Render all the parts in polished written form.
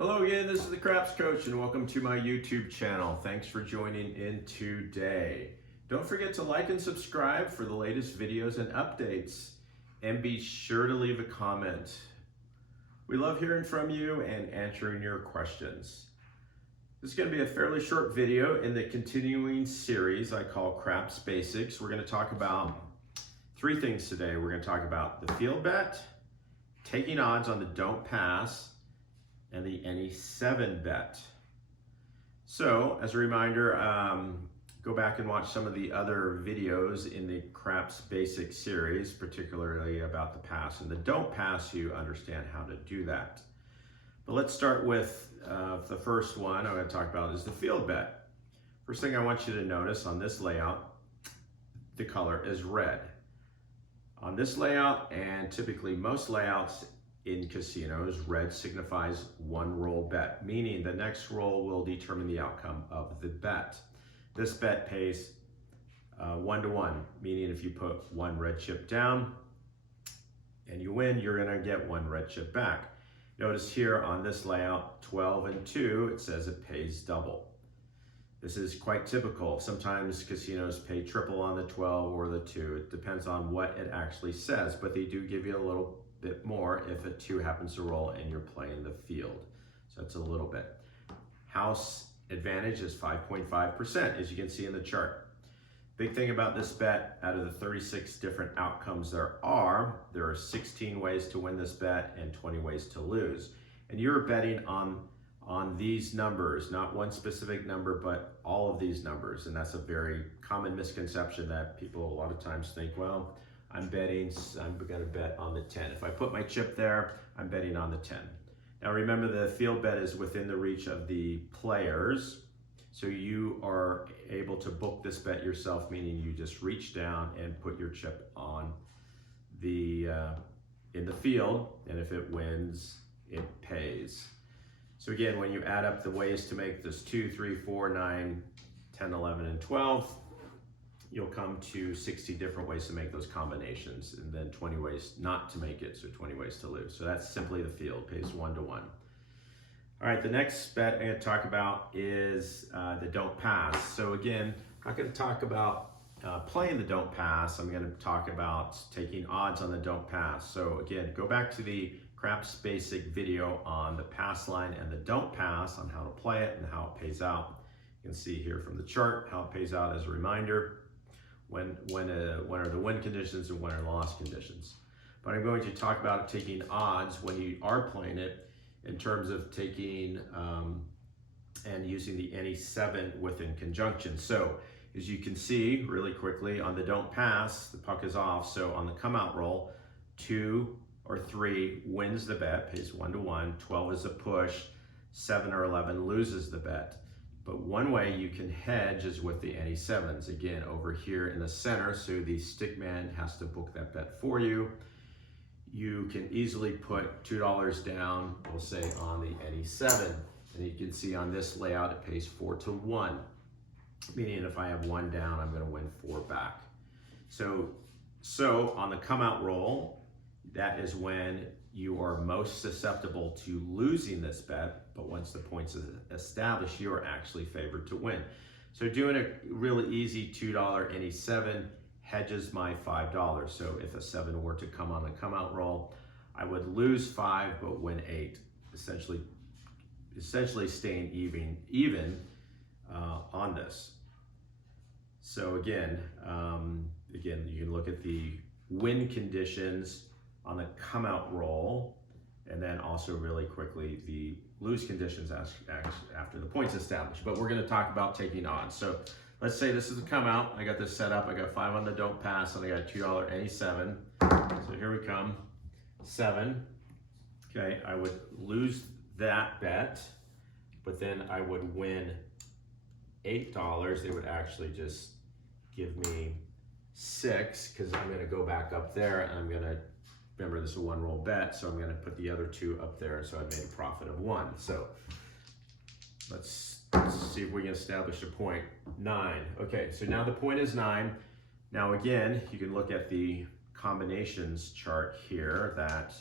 Hello again, this is the Craps Coach and welcome to my YouTube channel. Thanks for joining in today. Don't forget to like and subscribe for the latest videos and updates, and be sure to leave a comment. We love hearing from you and answering your questions. This is going to be a fairly short video in the continuing series I call Craps Basics. We're going to talk about three things today. We're going to talk about the field bet, taking odds on the don't pass, and the any 7 bet. So as a reminder, go back and watch some of the other videos in the Craps Basics series, particularly about the pass and the don't pass. You understand how to do that. But let's start with the first one I'm going to talk about is the field bet. First thing I want you to notice on this layout, the color is red. On this layout, and typically most layouts in casinos, red signifies one roll bet, meaning the next roll will determine the outcome of the bet. This bet pays 1-to-1, meaning if you put one red chip down and you win, you're gonna get one red chip back. Notice here on this layout, 12 and 2, it says it pays double. This is quite typical. Sometimes casinos pay triple on the 12 or the 2. It depends on what it actually says, but they do give you a little bit more if a 2 happens to roll and you're playing the field. So that's a little bit. House advantage is 5.5%, as you can see in the chart. Big thing about this bet, out of the 36 different outcomes there are 16 ways to win this bet and 20 ways to lose. And you're betting on these numbers, not one specific number, but all of these numbers. And that's a very common misconception that people a lot of times think, well, I'm gonna bet on the 10. If I put my chip there, I'm betting on the 10. Now remember, the field bet is within the reach of the players, so you are able to book this bet yourself, meaning you just reach down and put your chip on the in the field, and if it wins, it pays. So again, when you add up the ways to make this 2, 3, 4, 9, 10, 11, and 12, you'll come to 60 different ways to make those combinations, and then 20 ways not to make it, so 20 ways to lose. So that's simply the field, pays 1-to-1. All right, the next bet I'm gonna talk about is the don't pass. So again, I'm not gonna talk about playing the don't pass. I'm gonna talk about taking odds on the don't pass. So again, go back to the Craps Basic video on the pass line and the don't pass, on how to play it and how it pays out. You can see here from the chart how it pays out as a reminder. When are the win conditions and when are the loss conditions. But I'm going to talk about taking odds when you are playing it, in terms of taking and using the any 7 within conjunction. So as you can see really quickly, on the don't pass, the puck is off. So on the come out roll, 2 or 3 wins the bet, pays 1-to-1, 12 is a push, 7 or 11 loses the bet. But one way you can hedge is with the any 7s. Again, over here in the center, so the stick man has to book that bet for you. You can easily put $2 down, we'll say, on the any 7. And you can see on this layout, it pays 4-to-1. Meaning if I have 1 down, I'm gonna win 4 back. So on the come out roll, that is when you are most susceptible to losing this bet, but once the points is established, you are actually favored to win. So doing a really easy $2 any 7 hedges my $5. So if a 7 were to come on the come out roll, I would lose 5 but win 8, essentially staying even on this. So again, you can look at the win conditions on the come out roll, and then also really quickly the lose conditions after the points established. But we're going to talk about taking odds. So let's say this is the come out. I got this set up. I got 5 on the don't pass, and I got a $2 any 7. So here we come, 7. Okay, I would lose that bet, but then I would win $8. They would actually just give me 6, because I'm going to go back up there and I'm going to, remember this is a 1 roll bet, so I'm going to put the other 2 up there, so I made a profit of 1. So let's see if we can establish a point. 9. Okay, so now the point is 9. Now again, you can look at the combinations chart here that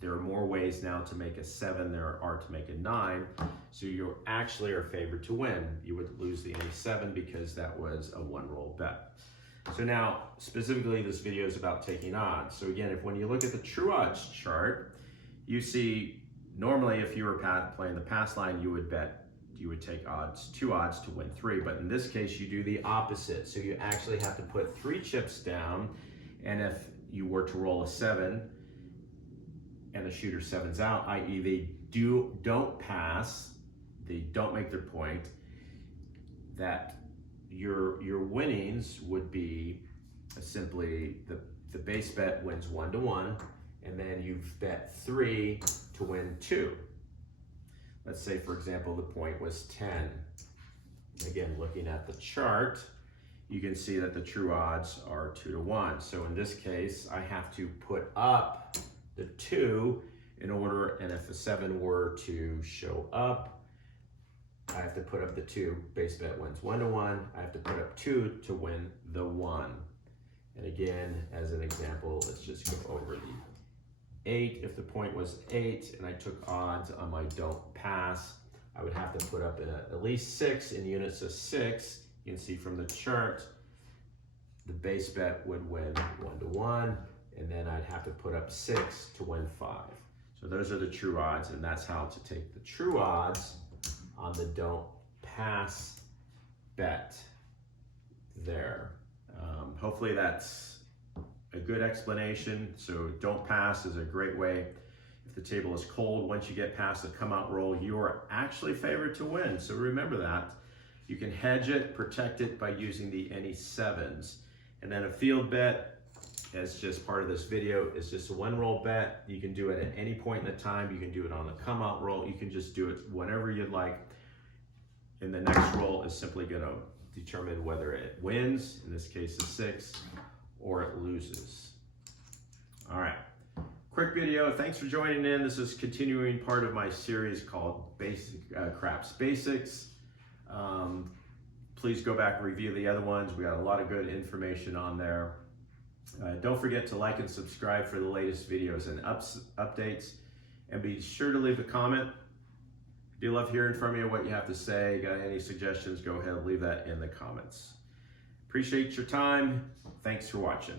there are more ways now to make a 7 there are to make a 9. So you actually are favored to win. You would lose the any 7 because that was a 1-roll bet. So now, specifically, this video is about taking odds. So again, when you look at the true odds chart, you see normally if you were playing the pass line, you would take odds, 2 odds to win 3. But in this case, you do the opposite. So you actually have to put 3 chips down, and if you were to roll a 7 and the shooter 7's out, i.e. they don't pass, they don't make their point, that your winnings would be simply the base bet wins 1-1, and then you've bet 3 to win 2. Let's say, for example, the point was 10. Again, looking at the chart, you can see that the true odds are 2-1. So in this case, I have to put up the 2 in order, and if the 7 were to show up, I have to put up the 2. Base bet wins 1-1. I have to put up 2 to win the 1. And again, as an example, let's just go over the 8. If the point was 8 and I took odds on my don't pass, I would have to put up at least 6 in units of 6. You can see from the chart, the base bet would win 1-1, and then I'd have to put up 6 to win 5. So those are the true odds, and that's how to take the true odds on the don't pass bet there. Hopefully that's a good explanation. So don't pass is a great way. If the table is cold, once you get past the come out roll, you are actually favored to win. So remember that. You can hedge it, protect it by using the any 7s. And then a field bet, as just part of this video, is just a 1-roll bet. You can do it at any point in the time. You can do it on the come out roll. You can just do it whenever you'd like. And the next roll is simply going to determine whether it wins, in this case a 6, or it loses. All right, quick video. Thanks for joining in. This is continuing part of my series called Craps Basics. Please go back and review the other ones. We got a lot of good information on there. Don't forget to like and subscribe for the latest videos and updates. And be sure to leave a comment. I do love hearing from you, what you have to say. Got any suggestions, go ahead and leave that in the comments. Appreciate your time. Thanks for watching.